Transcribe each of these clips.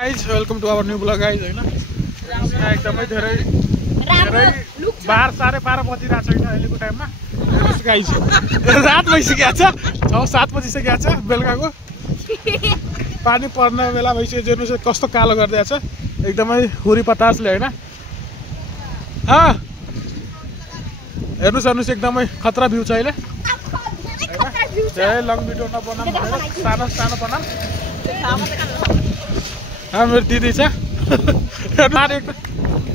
guys welcome to our new blog guys हैन एकदमै धेरै बार 12:30 बजिरहेको छ अहिलेको टाइममा गाइज रात भइसकेको छ 6-7 बजिसकेको छ बेलुकाको पानी पर्ने बेला भइसक्यो हेर्नुस् कस्तो कालो गरिदिएको छ एकदमै हुरी पतासले हैन हेर्नुस् एकदमै खतरा भ्यू छ अहिले धेरै लङ भिडियो नबनाऊँ भनेर सानो बनाऊँ मेरो दिदी छ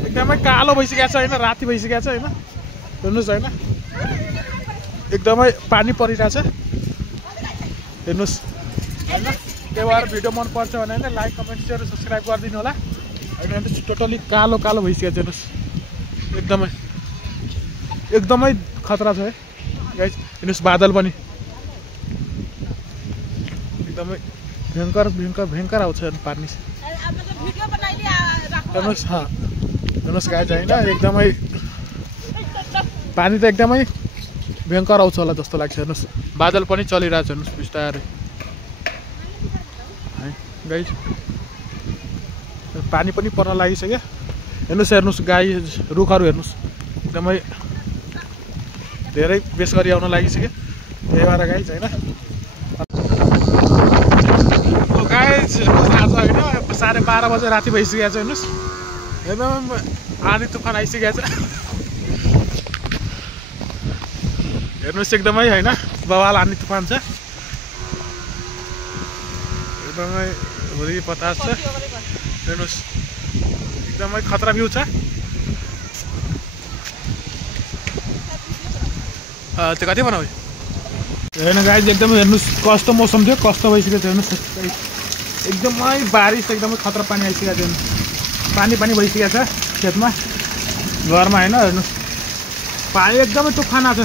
एकदमै कालो भइसकेको छ हैन राति भइसकेको छ हैन हेर्नुस् हैन एकदमै पानी परिरहेको छ हेर्नुस् हैन त्यही भएर भिडियो मन पर्छ भने हैन लाइक कमेन्ट शेयर सब्स्क्राइब गरिदिनु होला हैन टोटली कालो भइसकेको छ हेर्नुस् एकदमै खतरा छ है गाइस हेर्नुस् बादल पनि एकदमै भयंकर आउँछ पानी हेर्नुस् गाइस हैन एकदमै पानी त एकदमै भयंकर आउँछ होला जस्तो लाग्छ हेर्नुस् बादल पनि चलिरहेछ हेर्नुस् बिस्तारै है गाइस पानी पनि पर्न लागिसक्यो हेर्नुस् गाई रुखहरू हेर्नुस् एकदमै धेरै बेस गरी आउन लागिसक्यो त्यही भएर गाइस हैन गाइस आज हैन 12:30 बजे राति भइसकेको छ हेर्नुस् एकदम आँधी तुफान आइसकेको छ हेर्नुस् एकदमै हैन बवाल आँधी तुफान छ एकदमै हुरी पतास छ हेर्नुस् एकदमै खतरा भ्यू छ त्यो कति बनाऊ हैन गाइस एकदमै हेर्नुस् कस्तो मौसम थियो कस्तो भइसकेको छ हेर्नुस् एकदमै बारिस एकदमै खतरा पानी आइसकेको छ पानी भइसकेको छ खेतमा घरमा हैन हेर्नुस् पानी एकदमै तुफान आछ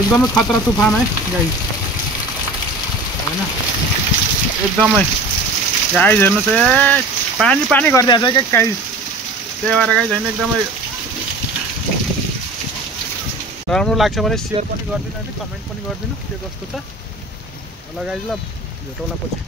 एकदमै खतरा तुफान है गाइस हैन एकदमै गाइस हेर्नुस् पानी गरिदिएको छ क्या गाइस त्यही भएर गाइस हैन एकदमै राम्रो लाग्छ भने शेयर पनि गरिदिनु अनि कमेन्ट पनि गरिदिनु के कस्तो छ ल गाइस ल भेटौँला पछि